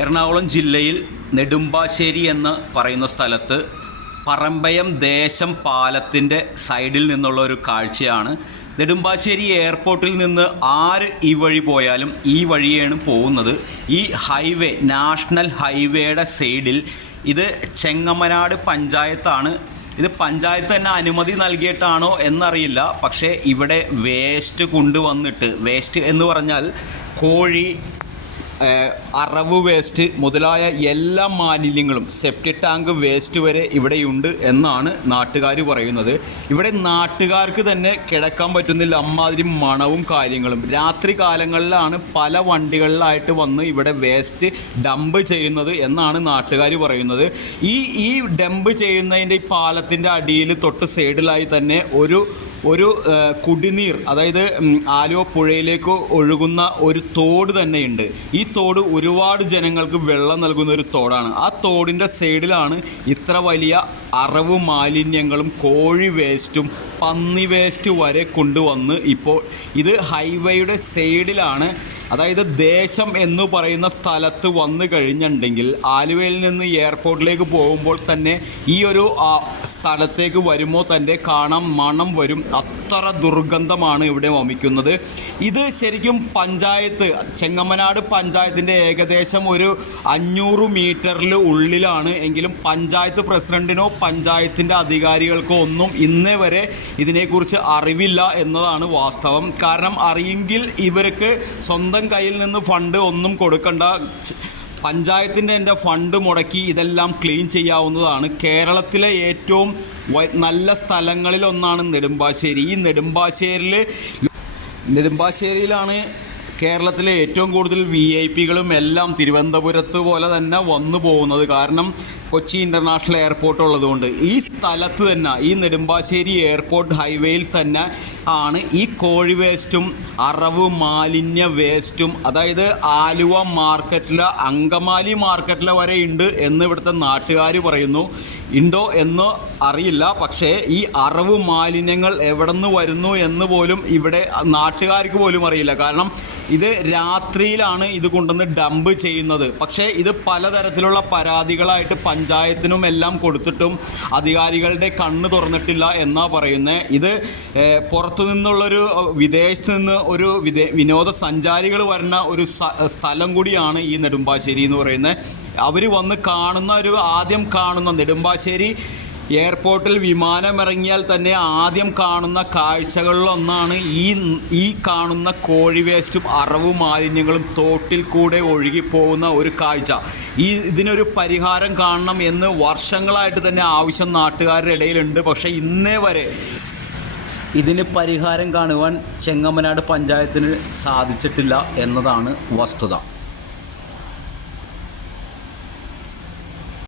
എറണാകുളം ജില്ലയിൽ നെടുമ്പാശ്ശേരി എന്ന് പറയുന്ന സ്ഥലത്ത് പറമ്പയം ദേശം പാലത്തിന്റെ സൈഡിൽ നിന്നുള്ള ഒരു കാഴ്ചയാണ്. നെടുമ്പാശ്ശേരി എയർപോർട്ടിൽ നിന്ന് ആര് ഈ വഴി പോയാലും ഈ വഴിയാണ് പോകുന്നത്. ഈ ഹൈവേ നാഷണൽ ഹൈവേയുടെ സൈഡിൽ ഇത് ചെങ്ങമനാട് പഞ്ചായത്താണ്. ഇത് പഞ്ചായത്ത് തന്നെ അനുമതി നൽകിയിട്ടാണോ എന്നറിയില്ല. പക്ഷേ ഇവിടെ വേസ്റ്റ് കൊണ്ടുവന്നിട്ട് വേസ്റ്റ് എന്ന് പറഞ്ഞാൽ കോഴി അറവ് വേസ്റ്റ് മുതലായ എല്ലാ മാലിന്യങ്ങളും സെപ്റ്റിക് ടാങ്ക് വേസ്റ്റ് വരെ ഇവിടെയുണ്ട് എന്നാണ് നാട്ടുകാർ പറയുന്നത്. ഇവിടെ നാട്ടുകാർക്ക് തന്നെ കിടക്കാൻ പറ്റുന്നില്ല അമ്മാതിരി മണവും കാര്യങ്ങളും. രാത്രി കാലങ്ങളിലാണ് പല വണ്ടികളിലായിട്ട് വന്ന് ഇവിടെ വേസ്റ്റ് ഡംപ് ചെയ്യുന്നത് എന്നാണ് നാട്ടുകാർ പറയുന്നത്. ഈ ഈ ഡംപ് ചെയ്യുന്നതിന്റെ ഈ പാലത്തിന്റെ അടിയിൽ തൊട്ട് സൈഡിലായി തന്നെ ഒരു ഒരു കുടിനീർ അതായത് ആലുവ പുഴയിലേക്ക് ഒഴുകുന്ന ഒരു തോട് തന്നെയുണ്ട്. ഈ തോട് ഒരുപാട് ജനങ്ങൾക്ക് വെള്ളം നൽകുന്ന ഒരു തോടാണ്. ആ തോടിന്റെ സൈഡിലാണ് ഇത്ര വലിയ അറവ് മാലിന്യങ്ങളും കോഴി വേസ്റ്റും പന്നി വേസ്റ്റ് വരെ കൊണ്ടുവന്ന് ഇപ്പോൾ ഇത് ഹൈവേയുടെ സൈഡിലാണ്. അതായത് ദേശം എന്ന് പറയുന്ന സ്ഥലത്ത് വന്നു കഴിഞ്ഞിട്ടുണ്ടെങ്കിൽ ആലുവയിൽ നിന്ന് എയർപോർട്ടിലേക്ക് പോകുമ്പോൾ തന്നെ ഈ ഒരു സ്ഥലത്തേക്ക് വരുമ്പോൾ തന്നെ കാണാം മണം വരും. അത്ര ദുർഗന്ധമാണ് ഇവിടെ വമിക്കുന്നത്. ഇത് ശരിക്കും പഞ്ചായത്ത് ചെങ്ങമ്മനാട് പഞ്ചായത്തിന്റെ ഏകദേശം ഒരു അഞ്ഞൂറ് മീറ്ററിൽ ഉള്ളിലാണ്. എങ്കിലും പഞ്ചായത്ത് പ്രസിഡന്റിനോ പഞ്ചായത്തിന്റെ അധികാരികൾക്കോ ഒന്നും ഇന്നേ വരെ ഇതിനെക്കുറിച്ച് അറിവില്ല എന്നതാണ് വാസ്തവം. കാരണം അറിയെങ്കിൽ ഇവർക്ക് സ്വന്തം കയ്യിൽ നിന്ന് ഫണ്ട് ഒന്നും കൊടുക്കണ്ട. പഞ്ചായത്തിന്റെ എന്റെ ഫണ്ട് മുടക്കി ഇതെല്ലാം ക്ലീൻ ചെയ്യാവുന്നതാണ്. കേരളത്തിലെ ഏറ്റവും നല്ല സ്ഥലങ്ങളിലൊന്നാണ് നെടുമ്പാശ്ശേരി. ഈ നെടുമ്പാശ്ശേരിയിൽ നെടുമ്പാശ്ശേരിയിലാണ് കേരളത്തിലെ ഏറ്റവും കൂടുതൽ വി ഐ പികളും എല്ലാം തിരുവനന്തപുരത്ത് പോലെ തന്നെ വന്നു പോകുന്നത് കാരണം കൊച്ചി ഇന്റർനാഷണൽ എയർപോർട്ട് ഉള്ളതുകൊണ്ട്. ഈ സ്ഥലത്ത് തന്നെ ഈ നെടുമ്പാശ്ശേരി എയർപോർട്ട് ഹൈവേയിൽ തന്നെ ആണ് ഈ കോഴി വേസ്റ്റും അറവ് മാലിന്യ വേസ്റ്റും അതായത് ആലുവ മാർക്കറ്റിലെ അങ്കമാലി മാർക്കറ്റിലെ വരെ ഉണ്ട് എന്ന് ഇവിടുത്തെ നാട്ടുകാർ പറയുന്നു. ഉണ്ടോ എന്ന് അറിയില്ല. പക്ഷേ ഈ അറവ് മാലിന്യങ്ങൾ എവിടെ നിന്ന് വരുന്നു എന്ന് പോലും ഇവിടെ നാട്ടുകാർക്ക് പോലും അറിയില്ല. കാരണം ഇത് രാത്രിയിലാണ് ഇത് കൊണ്ടുവന്ന് ഡംപ് ചെയ്യുന്നത്. പക്ഷേ ഇത് പലതരത്തിലുള്ള പരാതികളായിട്ട് പഞ്ചായത്തിനും എല്ലാം കൊടുത്തിട്ടും അധികാരികളുടെ കണ്ണ് തുറന്നിട്ടില്ല എന്നാ പറയുന്നത് ഇത് പുറത്തു നിന്നുള്ളൊരു വിദേശത്ത് നിന്ന് ഒരു വിദേ വിനോദസഞ്ചാരികൾ വരുന്ന ഒരു സ്ഥലം കൂടിയാണ് ഈ നെടുമ്പാശ്ശേരി എന്ന് പറയുന്നത് അവർ വന്ന് കാണുന്ന ഒരു ആദ്യം കാണുന്ന നെടുമ്പാശ്ശേരി എയർപോർട്ടിൽ വിമാനം ഇറങ്ങിയാൽ തന്നെ ആദ്യം കാണുന്ന കാഴ്ചകളിലൊന്നാണ് ഈ ഈ കാണുന്ന കോഴി വേസ്റ്റും അറവ് മാലിന്യങ്ങളും തോട്ടിൽ കൂടെ ഒഴുകിപ്പോകുന്ന ഒരു കാഴ്ച. ഈ ഇതിനൊരു പരിഹാരം കാണണം എന്ന് വർഷങ്ങളായിട്ട് തന്നെ ആവശ്യം നാട്ടുകാരുടെ ഇടയിലുണ്ട്. പക്ഷേ ഇന്നേ വരെ ഇതിന് പരിഹാരം കാണുവാൻ ചെങ്ങമ്മനാട് പഞ്ചായത്തിന് സാധിച്ചിട്ടില്ല എന്നതാണ് വസ്തുത.